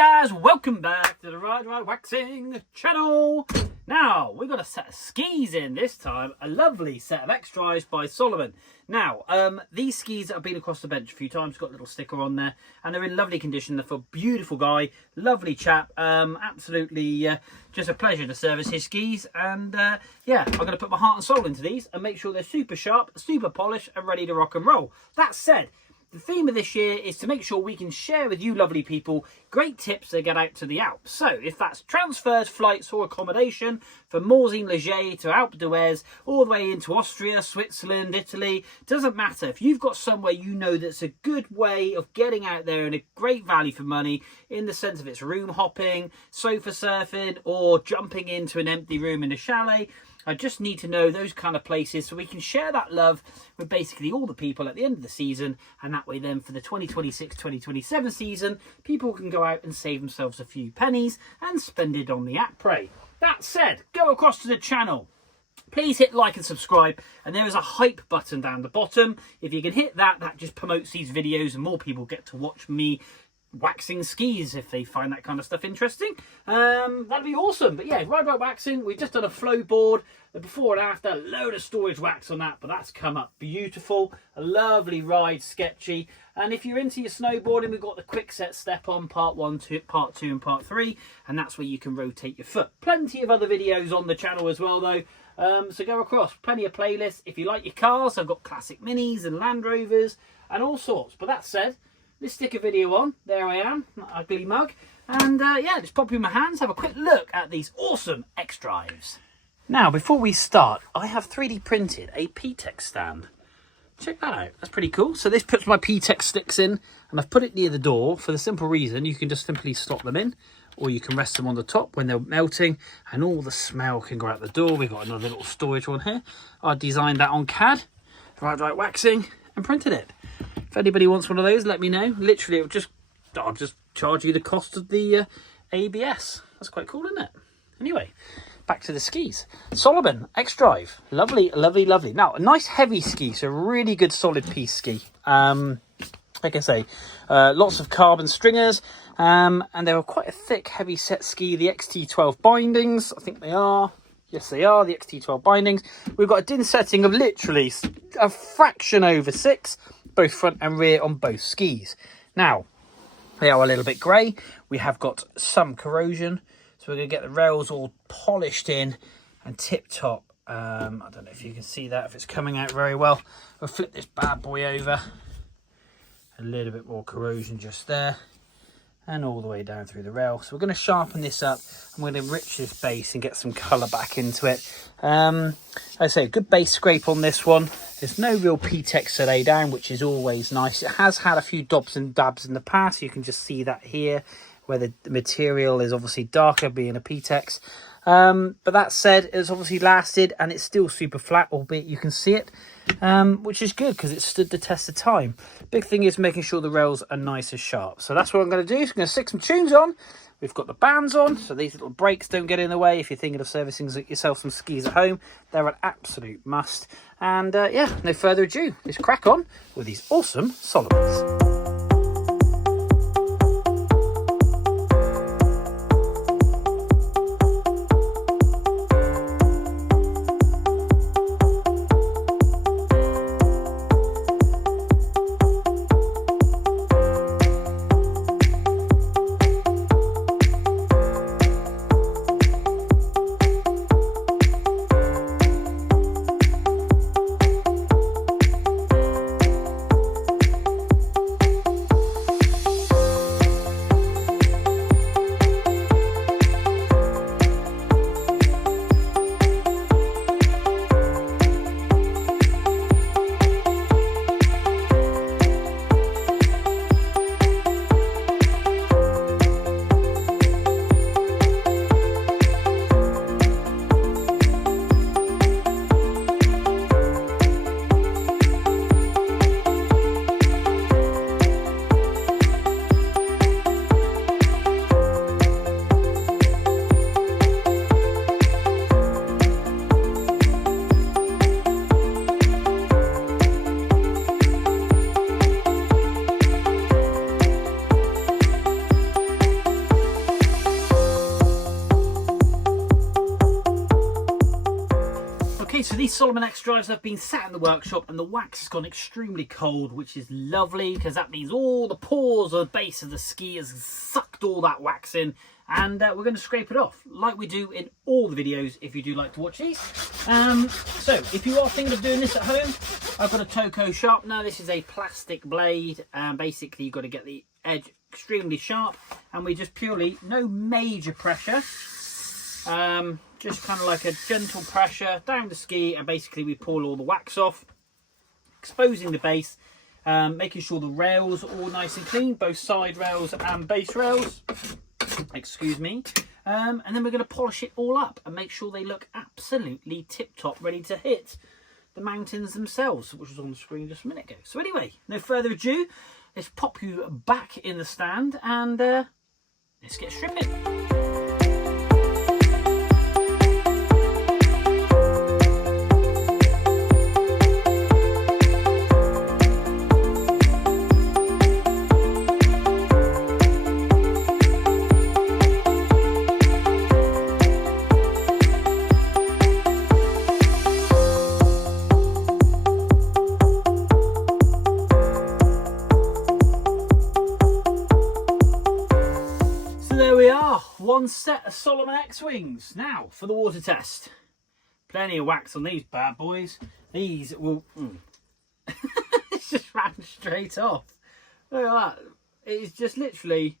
guys, welcome back to the Ride Waxing channel. Now, we've got a set of skis in this time, a lovely set of X Drives by Salomon. Now, these skis have been across the bench a few times, got a little sticker on there, and they're in lovely condition. They're for a beautiful guy, lovely chap, absolutely just a pleasure to service his skis. And yeah, I'm going to put my heart and soul into these and make sure they're super sharp, super polished and ready to rock and roll. That said, the theme of this year is to make sure we can share with you lovely people great tips to get out to the Alps. So if that's transfers, flights or accommodation from Morzine Leger to Alpe d'Huez, all the way into Austria, Switzerland, Italy, doesn't matter. If you've got somewhere you know that's a good way of getting out there and a great value for money in the sense of it's room hopping, sofa surfing or jumping into an empty room in a chalet, I just need to know those kind of places so we can share that love with basically all the people at the end of the season. And that way then for the 2026-2027 season, people can go out and save themselves a few pennies and spend it on the après. That said, go across to the channel. Please hit like and subscribe, and there is a hype button down the bottom. If you can hit that, that just promotes these videos and more people get to watch me waxing skis if they find that kind of stuff interesting. That'd be awesome. But yeah, Ride Waxing, we've just done a flow board, the before and after, a load of storage wax on that, but that's come up beautiful, a lovely ride, sketchy. And if you're into your snowboarding, we've got the quick set step on part 1, part 2 and part 3, and that's where you can rotate your foot. Plenty of other videos on the channel as well though, so go across, plenty of playlists. If you like your cars, I've got classic Minis and Land Rovers and all sorts. But that said, let's stick a video on. There I am, that ugly mug. And yeah, just pop in my hands, have a quick look at these awesome X Drives. Now, before we start, I have 3D printed a Piste stand. Check that out, that's pretty cool. So this puts my Piste sticks in, and I've put it near the door for the simple reason you can just simply slot them in, or you can rest them on the top when they're melting, and all the smell can go out the door. We've got another little storage one here. I designed that on CAD, Ride Waxing, and printed it. If anybody wants one of those, let me know. Literally, I'll just charge you the cost of the ABS. That's quite cool, isn't it? Anyway, back to the skis. Salomon X Drive. Lovely, lovely, lovely. Now, a nice heavy ski, so really good solid piece ski. Like I say, lots of carbon stringers, and they're quite a thick, heavy set ski. The XT12 bindings, I think they are. Yes, they are, the XT12 bindings. We've got a din setting of literally a fraction over 6, both front and rear on both skis. Now, they are a little bit grey. We have got some corrosion, so we're going to get the rails all polished in and tip-top. I don't know if you can see that, if it's coming out very well. We'll flip this bad boy over. A little bit more corrosion just there. And all the way down through the rail. So we're going to sharpen this up. I'm going to enrich this base and get some colour back into it. I say a good base scrape on this one. There's no real P-Tex to lay down, which is always nice. It has had a few dobs and dabs in the past. You can just see that here, where the material is obviously darker, being a P-Tex. But that said, it's obviously lasted and it's still super flat, albeit you can see it, which is good because it stood the test of time. Big thing is making sure the rails are nice and sharp. So that's what I'm going to do. So I'm going to stick some tunes on. We've got the bands on, so these little brakes don't get in the way. If you're thinking of servicing yourself some skis at home, they're an absolute must. And yeah, no further ado, let's crack on with these awesome Salomons. these Salomon X Drives have been sat in the workshop and the wax has gone extremely cold, which is lovely because that means all the pores of the base of the ski has sucked all that wax in, and we're going to scrape it off like we do in all the videos if you do like to watch these. So if you are thinking of doing this at home, I've got a Toco sharpener. This is a plastic blade, and basically you've got to get the edge extremely sharp, and we just purely, no major pressure, just kind of like a gentle pressure down the ski, and basically we pull all the wax off, exposing the base, making sure the rails are all nice and clean, both side rails and base rails, excuse me, and then we're going to polish it all up and make sure they look absolutely tip-top, ready to hit the mountains themselves, which was on the screen just a minute ago. So anyway, no further ado, let's pop you back in the stand and let's get stripping. One set of Salomon X wings. Now for the water test. Plenty of wax on these bad boys. These will it's just ran straight off. Look at that. It's just literally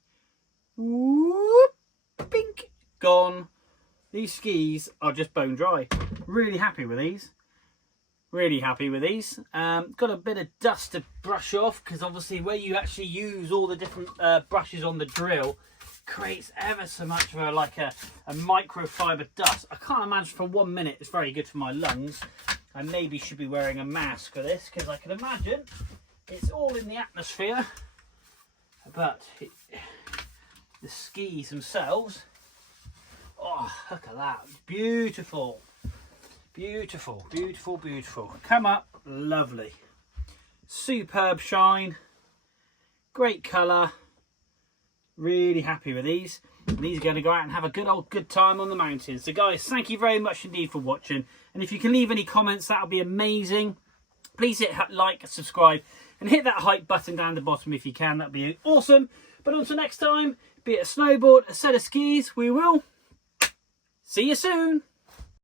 whoop, pink, gone. These skis are just bone dry. Really happy with these. Really happy with these. Got a bit of dust to brush off because obviously where you actually use all the different brushes on the drill creates ever so much of a microfiber dust. I can't imagine for 1 minute it's very good for my lungs. I maybe should be wearing a mask for this because I can imagine it's all in the atmosphere, but the skis themselves, oh look at that, beautiful, beautiful, beautiful, beautiful. Come up, lovely, superb shine, great colour. Really happy with these. And these are going to go out and have a good time on the mountains. So guys, thank you very much indeed for watching. And if you can leave any comments, that'll be amazing. Please hit like, subscribe, and hit that hype button down the bottom if you can. That'd be awesome. But until next time, be it a snowboard, a set of skis, we will see you soon.